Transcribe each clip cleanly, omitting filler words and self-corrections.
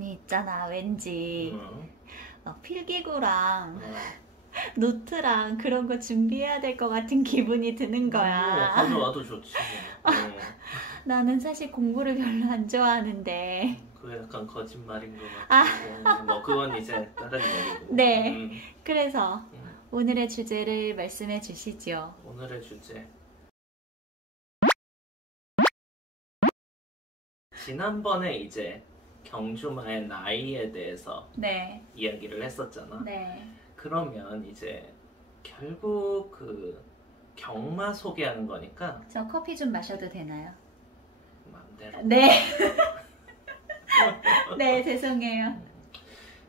아니 있잖아 왠지 응. 필기구랑 어. 노트랑 그런 거 준비해야 될 것 같은 기분이 드는 거야. 가져와도 좋지. 뭐. 나는 사실 공부를 별로 안 좋아하는데. 그거 약간 거짓말인 것 아, 같은데 뭐 그건 이제 다른 얘기고. 네. 그래서 음. 오늘의 주제를 말씀해 주시죠. 오늘의 주제. 지난번에 이제 경주마의 나이에 대해서 네. 이야기를 했었잖아. 네. 그러면 이제 결국 그 경마 소개하는 거니까 저 커피 좀 마셔도 되나요? 마음대로. 네. 네, 죄송해요.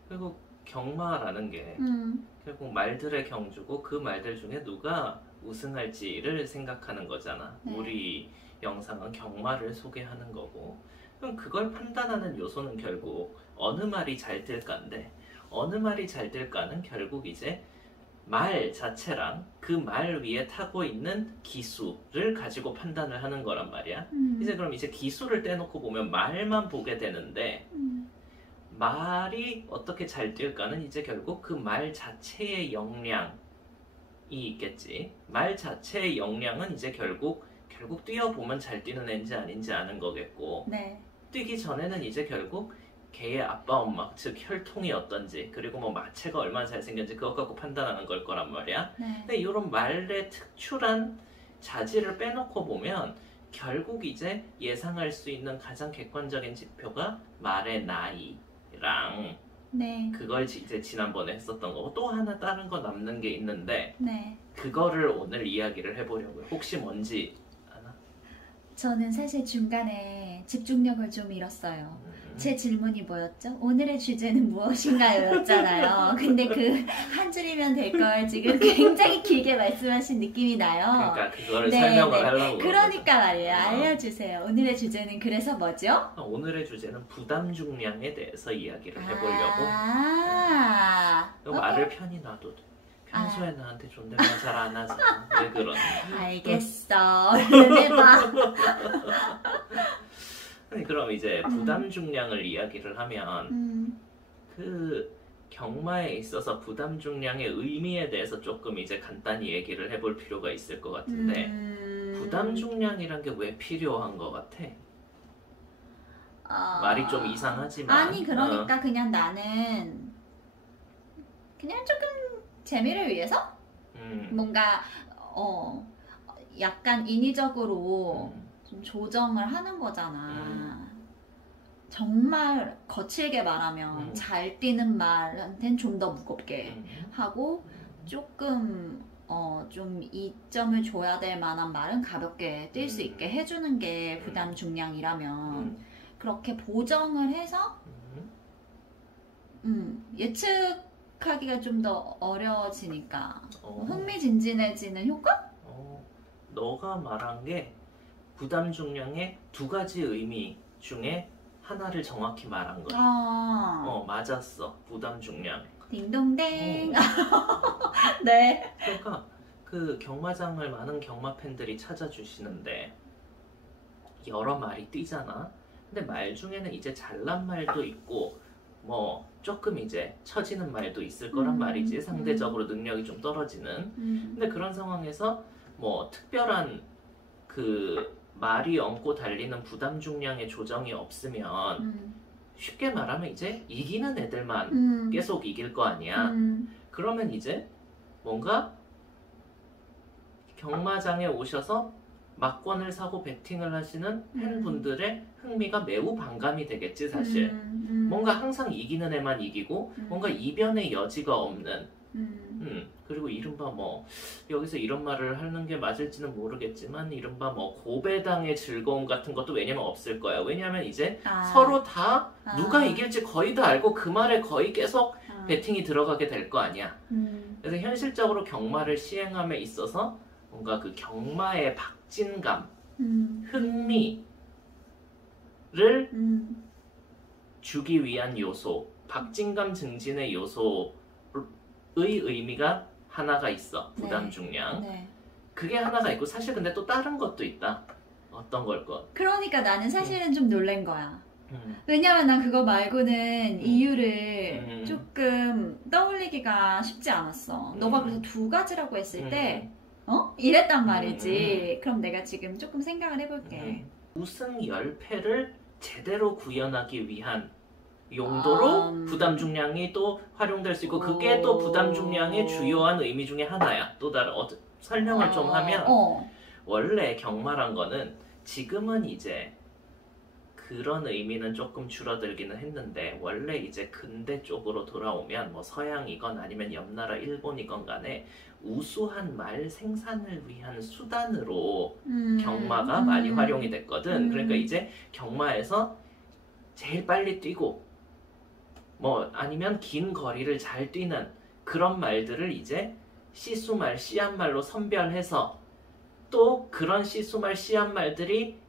결국 경마라는 게 음, 결국 말들의 경주고 그 말들 중에 누가 우승할지를 생각하는 거잖아. 네. 우리 영상은 경마를 소개하는 거고 그럼 그걸 판단하는 요소는 결국 어느 말이 잘 될까인데 어느 말이 잘 될까는 결국 이제 말 자체랑 그 말 위에 타고 있는 기수를 가지고 판단을 하는 거란 말이야. 이제 그럼 이제 기수를 떼놓고 보면 말만 보게 되는데 말이 어떻게 잘 뛸까는 이제 결국 그 말 자체의 역량이 있겠지. 말 자체의 역량은 이제 결국 뛰어보면 잘 뛰는 애인지 아닌지 아는 거겠고 네. 뛰기 전에는 이제 결국 걔의 아빠 엄마 즉 혈통이 어떤지 그리고 뭐 마체가 얼마나 잘생겼는지 그것 갖고 판단하는 걸 거란 말이야. 네. 근데 이런 말의 특출한 자질을 빼놓고 보면 결국 이제 예상할 수 있는 가장 객관적인 지표가 말의 나이랑 네. 그걸 이제 지난번에 했었던 거고 또 하나 다른 거 남는 게 있는데 네. 그거를 오늘 이야기를 해보려고요. 혹시 뭔지 아나? 저는 사실 중간에 집중력을 좀 잃었어요. 제 질문이 뭐였죠? 오늘의 주제는 무엇인가요? 였잖아요. 근데 그 한 줄이면 될 걸 지금 굉장히 길게 말씀하신 느낌이 나요. 그러니까 그거를 네, 설명을 네. 하려고 그러니까 말이에요. 어. 알려주세요. 오늘의 주제는 그래서 뭐죠? 오늘의 주제는 부담 중량에 대해서 이야기를 해보려고. 이거 어? 말을 편히 놔둬도 돼. 평소에 나한테 존댓말 잘 안 하잖아. 왜 그러니? 알겠어. 얼른 해봐. 아니, 그럼 이제 부담 중량을 이야기를 하면 그 경마에 있어서 부담 중량의 의미에 대해서 조금 이제 간단히 얘기를 해볼 필요가 있을 것 같은데 부담 중량이란 게 왜 필요한 것 같아? 말이 좀 이상하지만 아니 그러니까 그냥 나는 그냥 조금 재미를 위해서 뭔가 약간 인위적으로 좀 조정을 하는 거잖아. 정말 거칠게 말하면 잘 뛰는 말한테는 좀 더 무겁게 하고 조금 좀 이점을 줘야 될 만한 말은 가볍게 뛸 수 있게 해주는 게 부담 중량이라면 그렇게 보정을 해서 예측하기가 좀 더 어려워지니까 흥미진진해지는 효과? 너가 말한 게 부담 중량의 두 가지 의미 중에 하나를 정확히 말한 거야. 맞았어. 부담 중량. 딩동댕. 네. 그러니까 그 경마장을 많은 경마 팬들이 찾아주시는데 여러 말이 뛰잖아. 근데 말 중에는 이제 잘난 말도 있고 뭐 조금 이제 처지는 말도 있을 거란 말이지. 상대적으로 능력이 좀 떨어지는. 근데 그런 상황에서 뭐 특별한 그 말이 얹고 달리는 부담 중량의 조정이 없으면 쉽게 말하면 이제 이기는 애들만 계속 이길 거 아니야. 그러면 이제 뭔가 경마장에 오셔서 막권을 사고 베팅을 하시는 팬분들의 흥미가 매우 반감이 되겠지 사실. 뭔가 항상 이기는 애만 이기고 뭔가 이변의 여지가 없는 그리고 이른바 뭐 여기서 이런 말을 하는 게 맞을지는 모르겠지만 이른바 뭐 고배당의 즐거움 같은 것도 왜냐면 없을 거야. 왜냐면 이제 서로 다 누가 이길지 거의 다 알고 그 말에 거의 계속 베팅이 들어가게 될 거 아니야. 그래서 현실적으로 경마를 시행함에 있어서 뭔가 그 경마의 박진감, 흥미를 주기 위한 요소, 박진감 증진의 요소의 의미가 하나가 있어. 부담 중량. 네. 그게 하나가 있고 사실 근데 또 다른 것도 있다. 어떤 걸 것? 그러니까 나는 사실은 좀 놀란 거야. 왜냐면 난 그거 말고는 이유를 조금 떠올리기가 쉽지 않았어. 너가 그래서 두 가지라고 했을 때 이랬단 말이지. 그럼 내가 지금 조금 생각을 해볼게. 우승 열패를 제대로 구현하기 위한 용도로 부담 중량이 또 활용될 수 있고 그게 또 부담 중량의 주요한 의미 중에 하나야. 또 다른 설명을 좀 하면 원래 경마란 거는 지금은 이제 그런 의미는 조금 줄어들기는 했는데 원래 이제 근대 쪽으로 돌아오면 뭐 서양이건 아니면 옆나라 일본이건 간에 우수한 말 생산을 위한 수단으로 경마가 많이 활용이 됐거든. 그러니까 이제 경마에서 제일 빨리 뛰고 뭐 아니면 긴 거리를 잘 뛰는 그런 말들을 이제 시수말, 씨앗말로 선별해서 또 그런 시수말, 씨앗말들이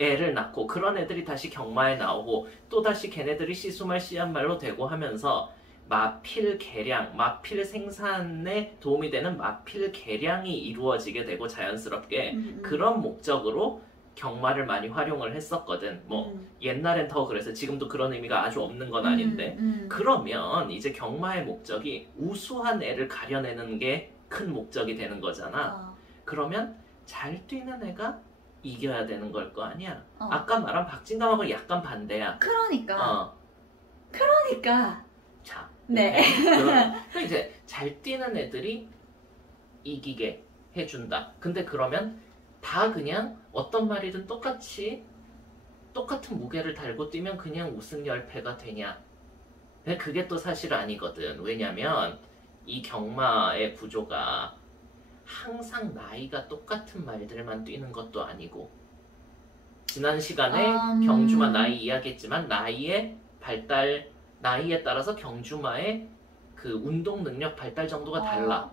애를 낳고 그런 애들이 다시 경마에 나오고 또 다시 걔네들이 시수말, 씨앗말로 되고 하면서 마필 개량, 마필 생산에 도움이 되는 마필 개량이 이루어지게 되고 자연스럽게 그런 목적으로 경마를 많이 활용을 했었거든. 뭐 옛날엔 더 그래서 지금도 그런 의미가 아주 없는 건 아닌데 그러면 이제 경마의 목적이 우수한 애를 가려내는 게 큰 목적이 되는 거잖아. 그러면 잘 뛰는 애가 이겨야 되는 걸 거 아니야. 아까 말한 박진감하고 약간 반대야. 그러니까. 자, 네. 그러니까 이제 잘 뛰는 애들이 이기게 해준다. 근데 그러면 다 그냥 어떤 말이든 똑같은 무게를 달고 뛰면 그냥 우승 열패가 되냐? 근데 그게 또 사실 아니거든. 왜냐면 이 경마의 구조가 항상 나이가 똑같은 말들만 뛰는 것도 아니고 지난 시간에 경주마 나이 이야기했지만 나이에 따라서 경주마의 그 운동 능력 발달 정도가 달라.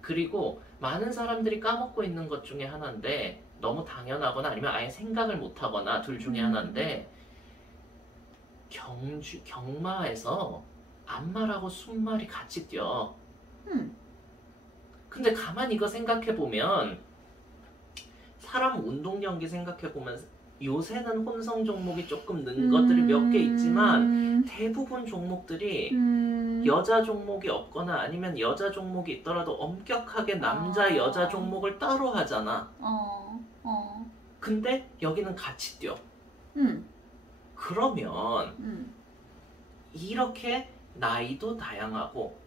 그리고 많은 사람들이 까먹고 있는 것 중에 하나인데 너무 당연하거나 아니면 아예 생각을 못하거나 둘 중에 하나인데 경마에서 앞말하고 순말이 같이 뛰어. 근데 가만히 이거 생각해보면 사람 운동 경기 생각해보면 요새는 혼성 종목이 조금 는 것들이 몇 개 있지만 대부분 종목들이 여자 종목이 없거나 아니면 여자 종목이 있더라도 엄격하게 남자 여자 종목을 따로 하잖아. 근데 여기는 같이 뛰어. 그러면 이렇게 나이도 다양하고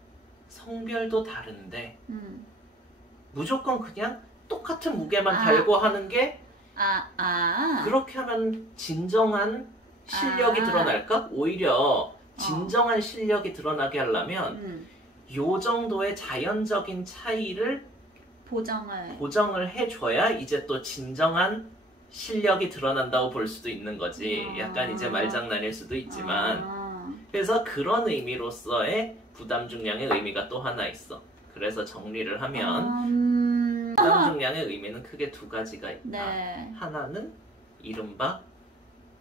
성별도 다른데 무조건 그냥 똑같은 무게만 달고 하는 게 그렇게 하면 진정한 실력이 드러날까? 오히려 진정한 실력이 드러나게 하려면 요 정도의 자연적인 차이를 보정을 해줘야 이제 또 진정한 실력이 드러난다고 볼 수도 있는 거지. 약간 이제 말장난일 수도 있지만 그래서 그런 의미로서의 부담 중량의 의미가 또 하나 있어. 그래서 정리를 하면 부담 중량의 의미는 크게 두 가지가 있다. 네. 하나는 이른바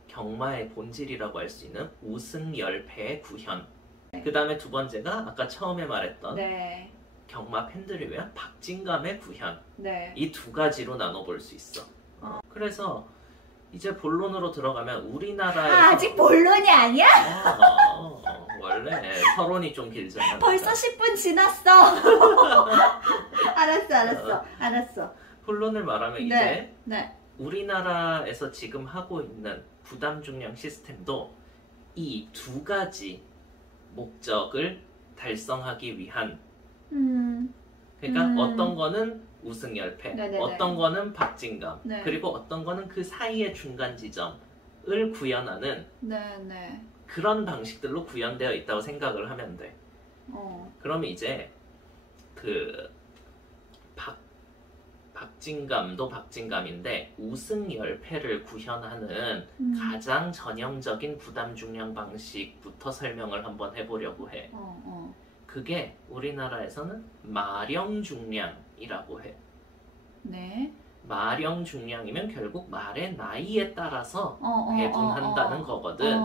경마의 본질이라고 할 수 있는 우승 열패의 구현. 그 다음에 두 번째가 아까 처음에 말했던 경마 팬들을 위한 박진감의 구현. 이 두 가지로 나눠볼 수 있어. 그래서 이제 본론으로 들어가면 우리나라에서 아직 본론이 아니야? 원래 서론이 좀 길잖아. 벌써 10분 지났어. 알았어. 본론을 말하면 이제 우리나라에서 지금 하고 있는 부담 중량 시스템도 이 두 가지 목적을 달성하기 위한 그러니까 어떤 거는 우승 열패, 어떤 거는 박진감, 그리고 어떤 거는 그 사이의 중간 지점을 구현하는 그런 방식들로 구현되어 있다고 생각을 하면 돼. 그럼 이제 그 박진감도 박진감인데 우승 열패를 구현하는 가장 전형적인 부담 중량 방식부터 설명을 한번 해보려고 해. 그게 우리나라에서는 마령 중량이라고 해. 마령 중량이면 결국 말의 나이에 따라서 배분한다는 거거든.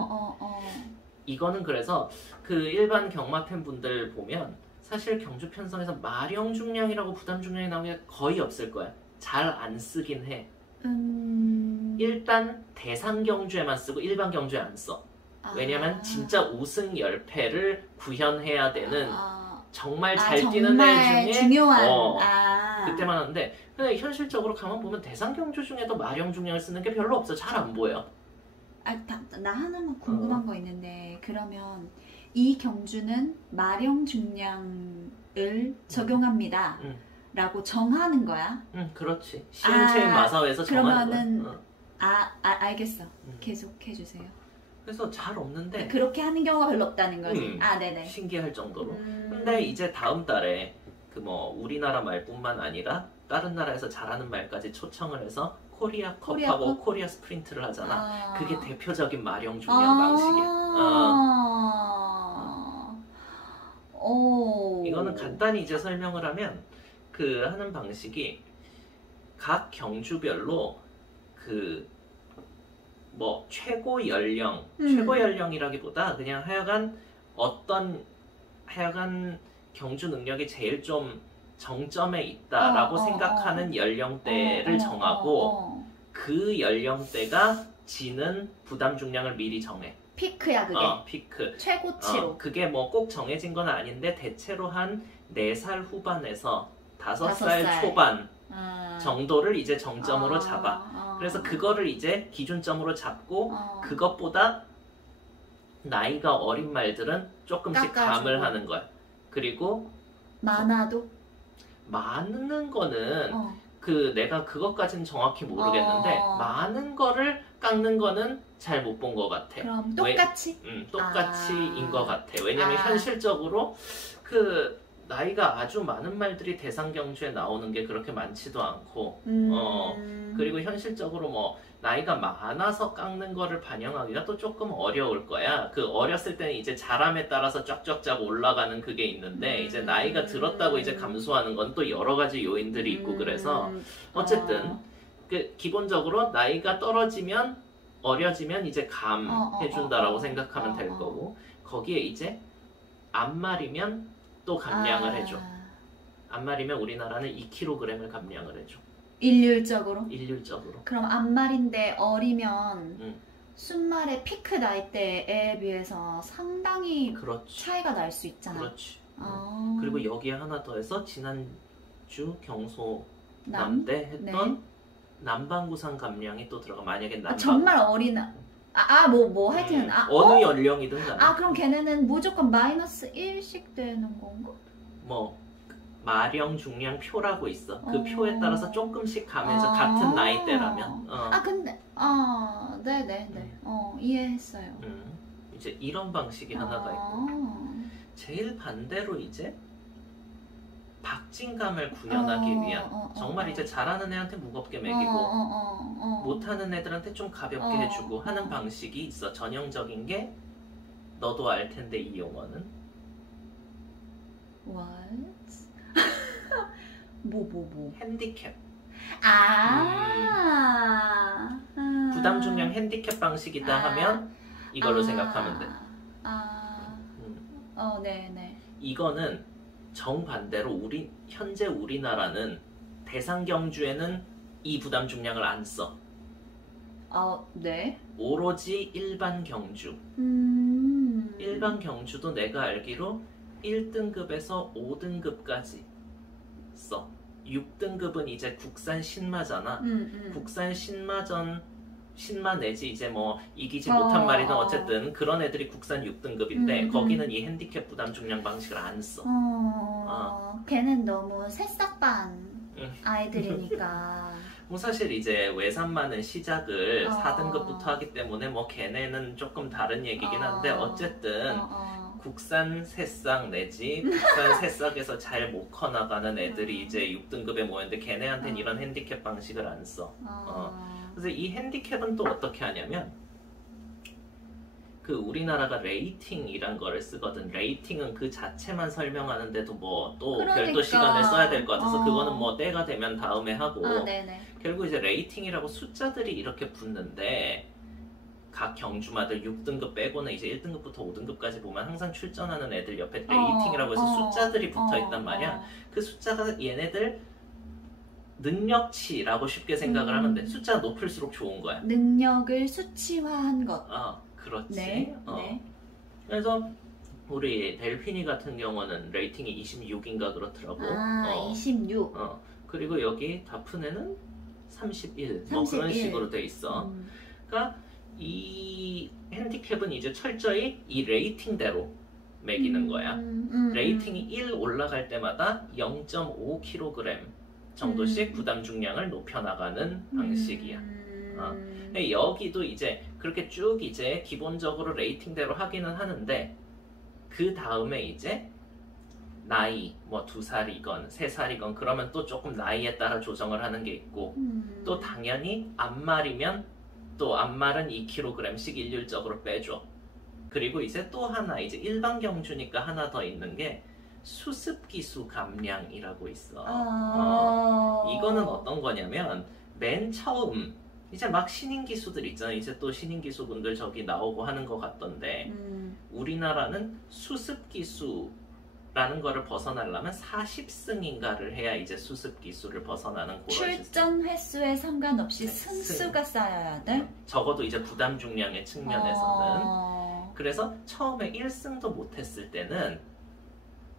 이거는 그래서 그 일반 경마 팬분들 보면 사실 경주 편성에서 마령 중량이라고 부담 중량이 나오는 게 거의 없을 거야. 잘 안 쓰긴 해. 일단 대상 경주에만 쓰고 일반 경주에 안 써. 왜냐면 진짜 우승 10패를 구현해야 되는 정말 잘 뛰는 애 중에 중요한 그때만 하는데, 근데 현실적으로 가만 보면 대상 경주 중에도 마령 중량을 쓰는 게 별로 없어. 잘 안 보여. 나 하나만 궁금한 거 있는데, 그러면 이 경주는 마령 중량을 적용합니다 라고 정하는 거야? 응, 그렇지. 시행체인 마사오에서 정하는 거야. 알겠어. 계속 해주세요. 그래서 잘 없는데 그렇게 하는 경우가 별로 없다는 거지. 네네. 신기할 정도로. 근데 이제 다음 달에 그 뭐 우리나라 말뿐만 아니라 다른 나라에서 잘하는 말까지 초청을 해서 코리아 컵하고 코리아 스프린트를 하잖아. 그게 대표적인 마령 중량 방식이야. 이거는 간단히 이제 설명을 하면 그 하는 방식이 각 경주별로 그 뭐 최고 연령이라기보다 그냥 하여간 경주 능력이 제일 좀 정점에 있다라고 생각하는 연령대를 정하고 그 연령대가 지는 부담 중량을 미리 정해. 피크야 그게. 피크. 최고치로. 그게 뭐 꼭 정해진 건 아닌데 대체로 한 4살 후반에서 5살 초반 정도를 이제 정점으로 잡아. 그래서 그거를 이제 기준점으로 잡고 그것보다 나이가 어린 말들은 조금씩 감을 하는 거야. 그리고 많아도? 많은 거는 그 내가 그것까지는 정확히 모르겠는데 많은 거를 깎는 거는 잘 못 본 것 같아. 그럼 똑같이? 똑같이인 것 같아. 왜냐면 현실적으로 그 나이가 아주 많은 말들이 대상 경주에 나오는 게 그렇게 많지도 않고 그리고 현실적으로 뭐 나이가 많아서 깎는 거를 반영하기가 또 조금 어려울 거야. 그 어렸을 때는 이제 자람에 따라서 쫙쫙쫙 올라가는 그게 있는데 이제 나이가 들었다고 이제 감소하는 건 또 여러 가지 요인들이 있고 그래서 어쨌든 그 기본적으로 나이가 떨어지면 어려지면 이제 감해준다라고 생각하면 될 거고 거기에 이제 암말이면 또 감량을 해줘. 암말이면 우리나라는 2kg을 감량을 해줘. 일률적으로? 일률적으로. 그럼 암말인데 어리면 순말의 피크 나이대에 비해서 상당히 그렇지. 차이가 날 수 있잖아. 그렇지. 그리고 여기에 하나 더해서 지난주 경소남 때 했던 남방구상 감량이 또 들어가. 만약에 정말 어린 하여튼 어느 연령이든 간에. 그럼 걔네는 무조건 마이너스 1씩 되는 건가? 뭐 마령 중량 표라고 있어. 그 표에 따라서 조금씩 가면서 같은 나이대라면. 근데 네네네. 이해했어요. 이제 이런 방식이 하나가 있고 제일 반대로 이제 박진감을 구현하기 위한 정말 이제 잘하는 애한테 무겁게 먹이고 못하는 애들한테 좀 가볍게 해주고 하는 방식이 있어. 전형적인 게 너도 알 텐데 이 용어는 What? 뭐? 핸디캡. 부담 중량 핸디캡 방식이다 하면 이걸로 생각하면 돼. 네네. 이거는 정반대로 현재 우리나라는 대상 경주에는 이 부담 중량을 안 써. 네. 오로지 일반 경주. 일반 경주도 내가 알기로 1등급에서 5등급까지 써. 6등급은 이제 국산 신마잖아. 국산 신마 내지 이제 뭐 이기지 못한 말이든 어쨌든 그런 애들이 국산 6등급인데 거기는 이 핸디캡 부담 중량 방식을 안 써. 걔는 너무 새싹반 아이들이니까. 뭐 사실 이제 외산마는 시작을 4등급부터 하기 때문에 뭐 걔네는 조금 다른 얘기긴 한데 어쨌든 국산 새싹 내지 국산 새싹에서 잘 못 커나가는 애들이 이제 6등급에 모였는데 걔네한테는 이런 핸디캡 방식을 안 써. 그래서 이 핸디캡은 또 어떻게 하냐면 그 우리나라가 레이팅이란 거를 쓰거든. 레이팅은 그 자체만 설명하는데도 뭐 또 별도 시간을 써야 될 것 같아서 그거는 뭐 때가 되면 다음에 하고 결국 이제 레이팅이라고 숫자들이 이렇게 붙는데 각 경주마들 6등급 빼고는 이제 1등급부터 5등급까지 보면 항상 출전하는 애들 옆에 레이팅이라고 해서 숫자들이 붙어 있단 말이야. 그 숫자가 얘네들 능력치라고 쉽게 생각을 하면 돼. 숫자가 높을수록 좋은 거야. 능력을 수치화한 것. 그렇지. 네. 네. 그래서 우리 델피니 같은 경우는 레이팅이 26인가 그렇더라고. 26. 그리고 여기 다프네는 31. 뭐 그런 식으로 돼 있어. 그러니까 이 핸디캡은 이제 철저히 이 레이팅대로 매기는 거야. 레이팅이 1 올라갈 때마다 0.5kg 정도씩 부담 중량을 높여나가는 방식이야. 여기도 이제 그렇게 쭉 이제 기본적으로 레이팅대로 하기는 하는데 그 다음에 이제 나이 뭐 2살이건 3살이건 그러면 또 조금 나이에 따라 조정을 하는 게 있고 또 당연히 암말이면 또 암말은 2kg씩 일률적으로 빼줘. 그리고 이제 또 하나 이제 일반 경주니까 하나 더 있는 게 수습기수 감량이라고 있어. 이거는 어떤 거냐면 맨 처음 이제 막 신인 기수들 있잖아. 이제 또 신인 기수분들 저기 나오고 하는 것 같던데 우리나라는 수습 기수라는 거를 벗어나려면 40승인가를 해야 이제 수습 기수를 벗어나는 그런 출전 횟수에 상관없이 승수가 쌓여야 돼? 적어도 이제 부담 중량의 측면에서는 그래서 처음에 1승도 못했을 때는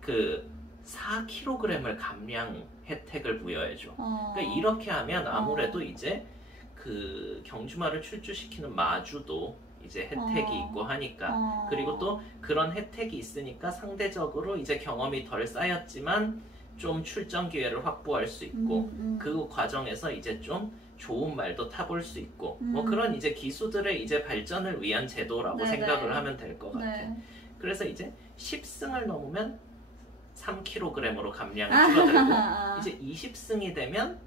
그 4kg을 감량 혜택을 부여해줘. 그러니까 이렇게 하면 아무래도 이제 그 경주마를 출주시키는 마주도 이제 혜택이 있고 하니까 그리고 또 그런 혜택이 있으니까 상대적으로 이제 경험이 덜 쌓였지만 좀 출전 기회를 확보할 수 있고 그 과정에서 이제 좀 좋은 말도 타볼 수 있고 뭐 그런 이제 기수들의 이제 발전을 위한 제도라고 생각을 하면 될 것 같아. 그래서 이제 10승을 넘으면 3kg으로 감량이 줄어들고 이제 20승이 되면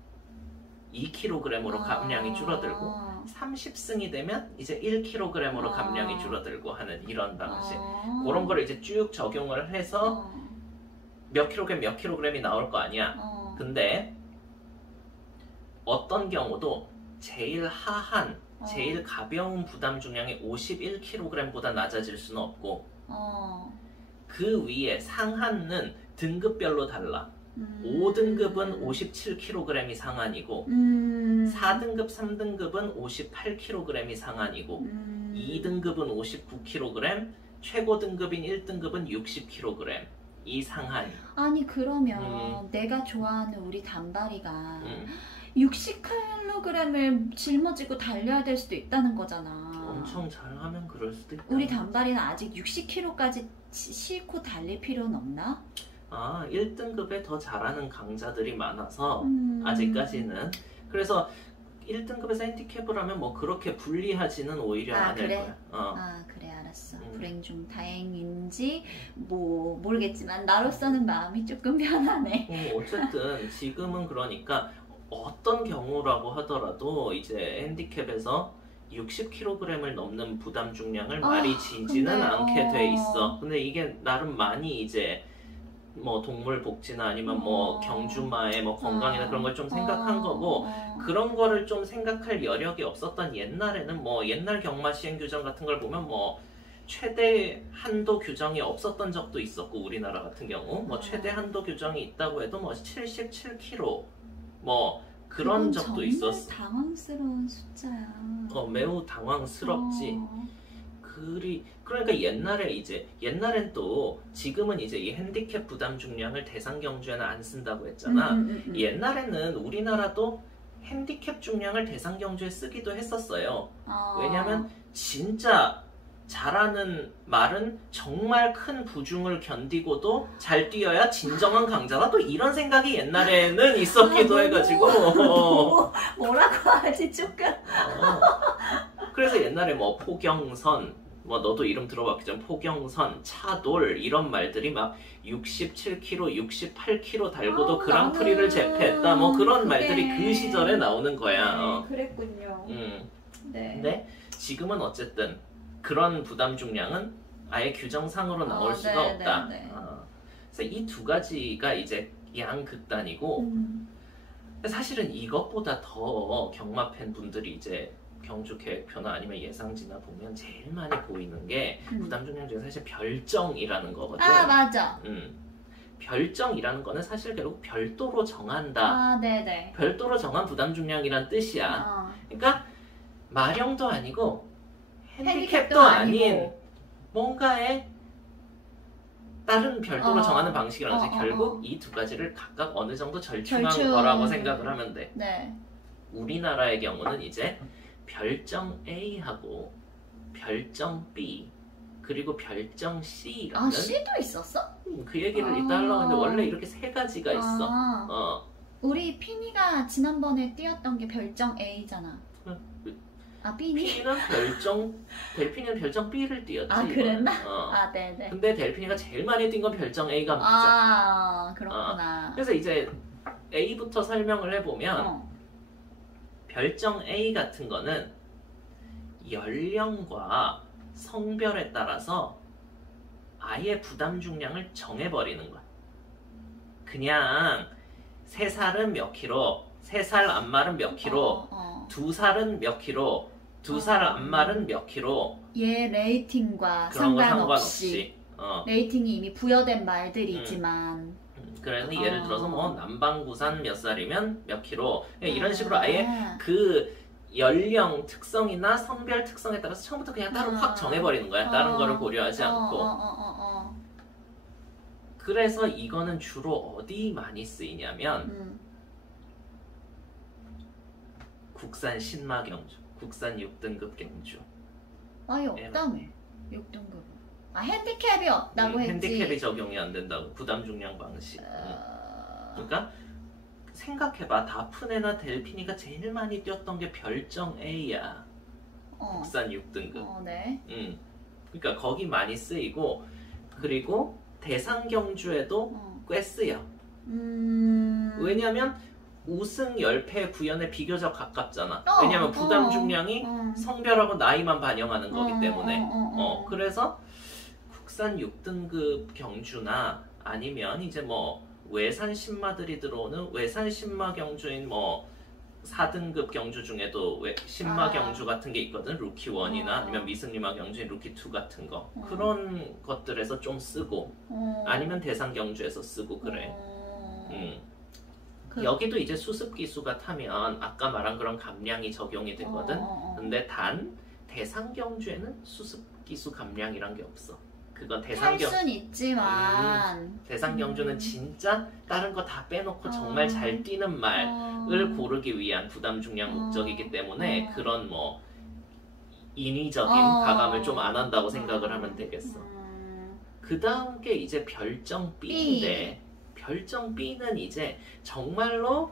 2kg으로 감량이 줄어들고 30승이 되면 이제 1kg으로 감량이 줄어들고 하는 이런 방식. 그런 거를 이제 쭉 적용을 해서 몇 킬로그램이 나올 거 아니야. 근데 어떤 경우도 제일 하한, 제일 가벼운 부담 중량이 51kg보다 낮아질 수는 없고 그 위에 상한은 등급별로 달라. 5등급은 57kg이 상한이고 4등급, 3등급은 58kg이 상한이고 2등급은 59kg, 최고 등급인 1등급은 60kg 이 상한. 아니 그러면 내가 좋아하는 우리 단발이가 60kg을 짊어지고 달려야 될 수도 있다는 거잖아. 엄청 잘하면 그럴 수도 있다. 우리 단발이는 아직 60kg까지 싣고 달릴 필요는 없나? 1등급에 더 잘하는 강자들이 많아서 아직까지는. 그래서 1등급에서 핸디캡을 하면 뭐 그렇게 불리하지는 오히려 않을 그래? 거야. 그래 알았어. 불행 중 다행인지 뭐 모르겠지만 나로서는 마음이 조금 편하네. 어쨌든 지금은 그러니까 어떤 경우라고 하더라도 이제 핸디캡에서 60kg을 넘는 부담 중량을 말이 지지는 않게 돼 있어. 근데 이게 나름 많이 이제 뭐 동물 복지나 아니면 뭐 경주마의 뭐 건강이나 그런 걸 좀 생각한 거고 그런 거를 좀 생각할 여력이 없었던 옛날에는 뭐 옛날 경마 시행 규정 같은 걸 보면 뭐 최대 한도 규정이 없었던 적도 있었고 우리나라 같은 경우 뭐 최대 한도 규정이 있다고 해도 뭐 77kg 뭐 그런 적도 있었어. 당황스러운 숫자야. 매우 당황스럽지. 그러니까 옛날엔 또 지금은 이제 이 핸디캡 부담 중량을 대상 경주에는 안 쓴다고 했잖아. 옛날에는 우리나라도 핸디캡 중량을 대상 경주에 쓰기도 했었어요. 왜냐면 진짜 잘하는 말은 정말 큰 부중을 견디고도 잘 뛰어야 진정한 강자다. 또 이런 생각이 옛날에는 있었기도 해가지고 뭐라고 하지 조금. 그래서 옛날에 뭐 포경선 뭐 너도 이름 들어봤겠지만 포경선, 차돌 이런 말들이 막 67kg, 68kg 달고도 그랑프리를 제패했다 뭐 그런 말들이 그 시절에 나오는 거야. 그랬군요. 네. 근데 지금은 어쨌든 그런 부담 중량은 아예 규정상으로 나올 수가 없다. 그래서 이 두 가지가 이제 양극단이고 사실은 이것보다 더 경마 팬 분들이 이제 경주 계획표나 아니면 예상지나 보면 제일 많이 보이는 게 부담 중량 중에 사실 별정이라는 거거든. 맞아. 별정이라는 거는 사실 결국 별도로 정한다. 아, 네네. 별도로 정한 부담 중량이란 뜻이야. 그러니까 마령도 아니고 핸디캡도 아닌 뭔가의 다른 별도로 정하는 방식이라는 거지. 결국 이 두 가지를 각각 어느 정도 절충한 거라고 생각을 하면 돼. 네. 우리나라의 경우는 이제 별정 A하고 별정 B 그리고 별정 C라는 C도 있었어? 그 얘기를 이따 하려고 했는데 원래 이렇게 세 가지가 있어. 우리 피니가 지난번에 띄웠던 게 별정 A잖아. 피니? 델피니는 별정 B를 띄었지. 그랬나? 네네. 근데 델피니가 제일 많이 띈 건 별정 A가 맞죠. 그렇구나. 그래서 이제 A부터 설명을 해보면 별정 A 같은 거는 연령과 성별에 따라서 아예 부담 중량을 정해버리는 거야. 그냥 3살은 몇 킬로, 3살 안말은 몇 킬로, 2살은 몇 킬로, 2살 안말은 몇 킬로. 얘 레이팅과 그런 거 상관없이. 레이팅이 이미 부여된 말들이지만. 그래서 예를 들어서 뭐 남방구산 몇 살이면 몇 킬로 이런 식으로 아예 그 연령 특성이나 성별 특성에 따라서 처음부터 그냥 따로 확 정해버리는 거야. 다른 거를 고려하지 않고. 그래서 이거는 주로 어디 많이 쓰이냐면 국산 신마 경주, 국산 6등급 경주. 아예 없다며. 6등급. 핸디캡이 없다고 했지. 핸디캡이 적용이 안 된다고. 부담 중량 방식. 그러니까 생각해봐. 다프네나 델피니가 제일 많이 뛰었던 게 별정 A야. 국산 6등급. 네. 그러니까 거기 많이 쓰이고 그리고 대상 경주에도 꽤 쓰여. 왜냐면 우승 10패 구연에 비교적 가깝잖아. 왜냐면 부담 중량이 성별하고 나이만 반영하는 거기 때문에. 그래서 국산 6등급 경주나 아니면 이제 뭐 외산 신마들이 들어오는 외산 신마 경주인 뭐 4등급 경주 중에도 신마 경주 같은 게 있거든. 루키 1이나 아니면 미승리마 경주인 루키 2 같은 거. 그런 것들에서 좀 쓰고 아니면 대상 경주에서 쓰고 그래. 여기도 이제 수습 기수가 타면 아까 말한 그런 감량이 적용이 되거든. 근데 단 대상 경주에는 수습 기수 감량이란 게 없어. 그건 대상 경주. 탈 순 있지만 대상 경주는 진짜 다른 거 다 빼놓고 정말 잘 뛰는 말을 고르기 위한 부담 중량 목적이기 때문에 그런 뭐 인위적인 가감을 좀 안 한다고 생각을 하면 되겠어. 그 다음 게 이제 별정 B인데 별정 B는 이제 정말로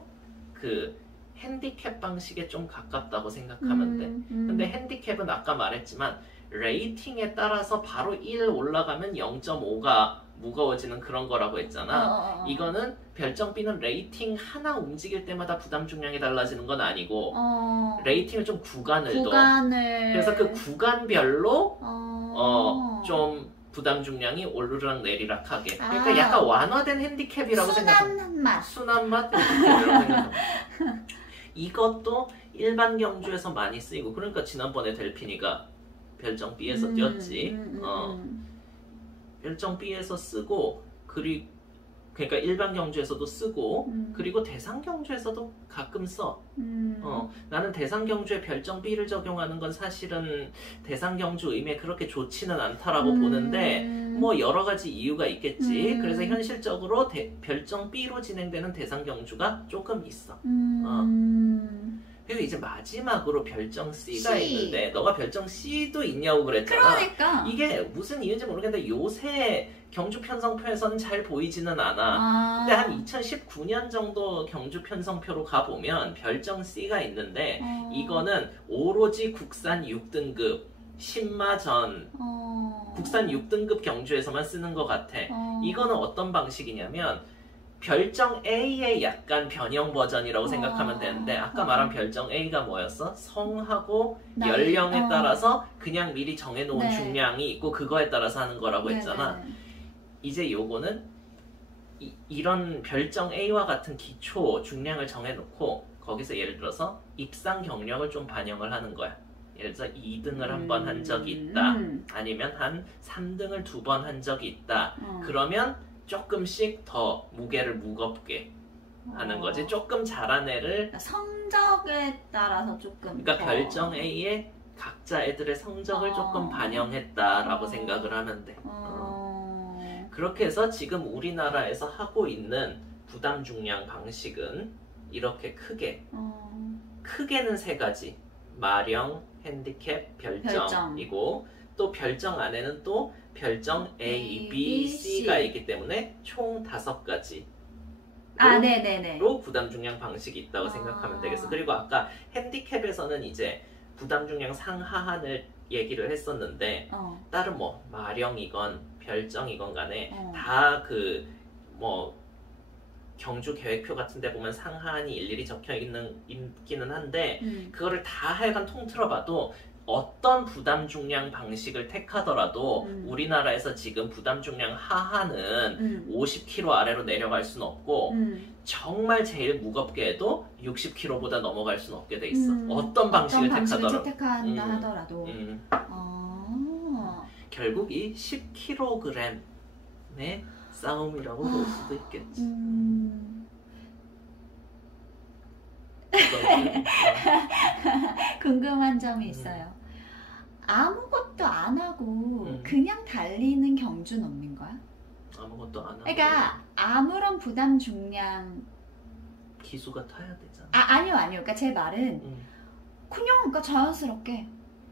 그 핸디캡 방식에 좀 가깝다고 생각하면 돼. 근데 핸디캡은 아까 말했지만 레이팅에 따라서 바로 1 올라가면 0.5가 무거워지는 그런 거라고 했잖아. 이거는 별정 B는 레이팅 하나 움직일 때마다 부담 중량이 달라지는 건 아니고 레이팅을 좀 구간을 둬. 그래서 그 구간별로 좀 부담 중량이 오르락 내리락 하게. 그러니까 약간 완화된 핸디캡이라고 생각해. 순한 맛? 핸디캡이라고 생각해. 이것도 일반 경주에서 많이 쓰이고 그러니까 지난번에 델피니가 별정 B에서 뛰었지. 별정 B에서 쓰고 그러니까 일반 경주에서도 쓰고 그리고 대상 경주에서도 가끔 써. 나는 대상 경주에 별정 B를 적용하는 건 사실은 대상 경주 의미에 그렇게 좋지는 않다라고 보는데 뭐 여러 가지 이유가 있겠지. 그래서 현실적으로 별정 B로 진행되는 대상 경주가 조금 있어. 그리고 이제 마지막으로 별정 C가 있는데 너가 별정 C도 있냐고 그랬잖아. 그러니까 이게 무슨 이유인지 모르겠는데 요새 경주 편성표에서는 잘 보이지는 않아. 근데 한 2019년 정도 경주 편성표로 가보면 별정 C가 있는데 이거는 오로지 국산 6등급 신마전 국산 6등급 경주에서만 쓰는 것 같아. 이거는 어떤 방식이냐면 별정 A의 약간 변형 버전이라고 생각하면 되는데 아까 말한 별정 A가 뭐였어? 성하고 연령에 따라서 그냥 미리 정해놓은 중량이 있고 그거에 따라서 하는 거라고 했잖아. 이제 요거는 이런 별정 A와 같은 기초 중량을 정해놓고 거기서 예를 들어서 입상 경력을 좀 반영을 하는 거야. 예를 들어서 2등을 한 번 한 적이 있다. 아니면 한 3등을 2번 한 적이 있다. 그러면 조금씩 더 무게를 무겁게 하는 거지. 조금 잘한 애를 성적에 따라서 조금 그러니까 별정 A에 각자 애들의 성적을 조금 반영했다라고 생각을 하면 돼. 그렇게 해서 지금 우리나라에서 하고 있는 부담 중량 방식은 이렇게 크게는 세 가지. 마령, 핸디캡, 별정이고 또 별정 안에는 또 별정 A, B, C가 있기 때문에 총 5가지 로 부담 중량 방식이 있다고 생각하면 되겠어. 그리고 아까 핸디캡에서는 이제 부담 중량 상하한을 얘기를 했었는데 다른 뭐 마령이건 별정이건 간에 다 그 뭐 경주 계획표 같은 데 보면 상하한이 일일이 적혀 있기는 한데 그거를 다 하여간 통틀어봐도 어떤 부담 중량 방식을 택하더라도 우리나라에서 지금 부담 중량 하한은 50kg 아래로 내려갈 수는 없고 정말 제일 무겁게 해도 60kg보다 넘어갈 수는 없게 돼 있어. 어떤 방식을 택한다 하더라도 결국 이 10kg의 싸움이라고 볼 수도 있겠지. 궁금한 점이 있어요. 아무것도 안 하고 그냥 달리는 경주는 없는 거야? 아무것도 안 하고 그러니까 아무런 부담 중량 기수가 타야 되잖아. 아니요. 그러니까 제 말은 그냥 그러니까 자연스럽게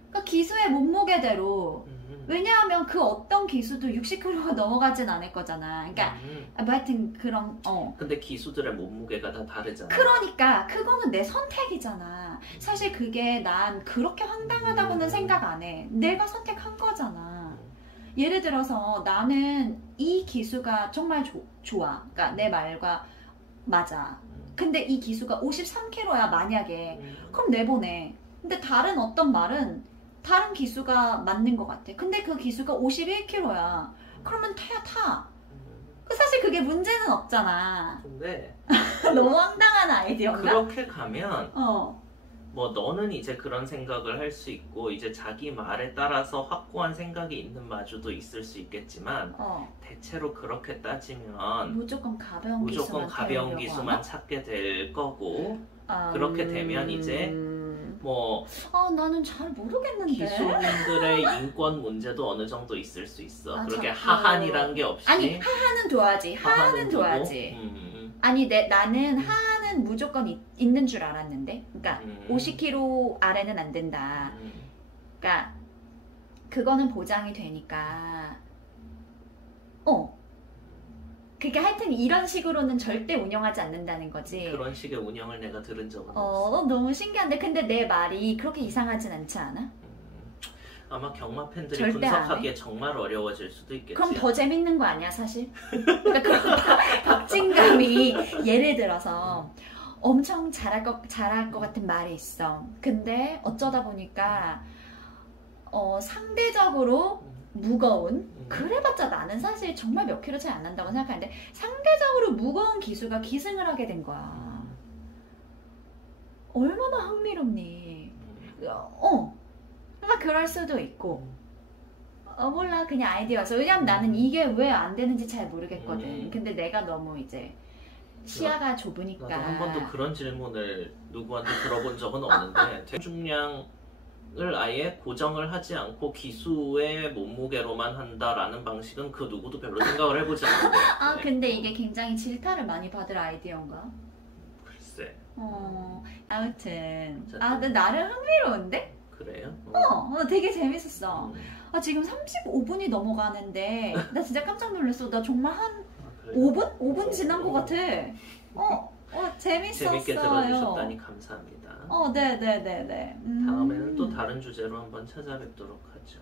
그러니까 기수의 몸무게대로 왜냐하면 그 어떤 기수도 60kg가 넘어가진 않을 거잖아. 그러니까 뭐 하여튼 그런 근데 기수들의 몸무게가 다 다르잖아. 그러니까 그거는 내 선택이잖아. 사실 그게 난 그렇게 황당하다고는 생각 안 해. 내가 선택한 거잖아. 예를 들어서 나는 이 기수가 정말 좋아. 그러니까 내 말과 맞아. 근데 이 기수가 53kg야 만약에. 그럼 내보내. 근데 다른 어떤 말은 다른 기수가 맞는 것 같아. 근데 그 기수가 51kg야. 그러면 타. 사실 그게 문제는 없잖아. 근데 너무 황당한 아이디어인가? 그렇게 가면 뭐 너는 이제 그런 생각을 할 수 있고 이제 자기 말에 따라서 확고한 생각이 있는 마주도 있을 수 있겠지만 대체로 그렇게 따지면 무조건 가벼운 기수만 찾게 될 거고 그렇게 되면 이제 뭐 나는 잘 모르겠는데 기수분들의 인권 문제도 어느 정도 있을 수 있어. 그렇게 하한이란 게 없이 아니 하한은 둬야지. 하한은 둬야지. 아니 나는 하한은 무조건 있는 줄 알았는데 그러니까 50kg 아래는 안 된다. 그러니까 그거는 보장이 되니까 그게 하여튼 이런 식으로는 절대 운영하지 않는다는 거지. 그런 식의 운영을 내가 들은 적은 없어. 너무 신기한데 근데 내 말이 그렇게 이상하진 않지 않아? 아마 경마 팬들이 분석하기에 정말 어려워질 수도 있겠지. 그럼 더 재밌는 거 아니야 사실? 그러니까 그 박진감이 예를 들어서 엄청 잘할 것 같은 말이 있어. 근데 어쩌다 보니까 상대적으로 무거운 그래봤자 나는 사실 정말 몇 킬로 차이 안 난다고 생각하는데 상대적으로 무거운 기수가 기승을 하게 된 거야. 얼마나 흥미롭니? 아마 그럴 수도 있고 몰라 그냥 아이디어였어. 왜냐면 나는 이게 왜 안 되는지 잘 모르겠거든. 근데 내가 너무 이제 시야가 좁으니까 나도 한 번도 그런 질문을 누구한테 들어본 적은 없는데 대중량을 아예 고정을 하지 않고 기수의 몸무게로만 한다라는 방식은 그 누구도 별로 생각을 해보지 않는데 근데 이게 굉장히 질타를 많이 받을 아이디어인가? 글쎄 아무튼 근데 나름 흥미로운데? 그래요? 되게 재밌었어. 지금 35분이 넘어가는데 나 진짜 깜짝 놀랐어. 나 정말 한 5분? 5분 지난 것 같아. 재밌었어요. 재밌게 들어주셨다니 감사합니다. 네네네네. 다음에는 또 다른 주제로 한번 찾아뵙도록 하죠.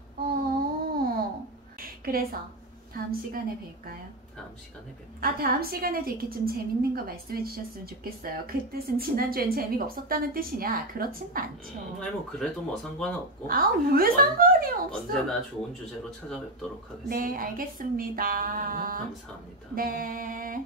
그래서 다음 시간에 뵐까요? 다음 시간에 뵙죠. 다음 시간에도 이렇게 좀 재밌는 거 말씀해 주셨으면 좋겠어요. 그 뜻은 지난주엔 재미가 없었다는 뜻이냐? 그렇진 않죠. 아니 뭐 그래도 뭐 상관은 없고. 왜 상관이 없어? 언제나 좋은 주제로 찾아뵙도록 하겠습니다. 네, 알겠습니다. 네, 감사합니다. 네.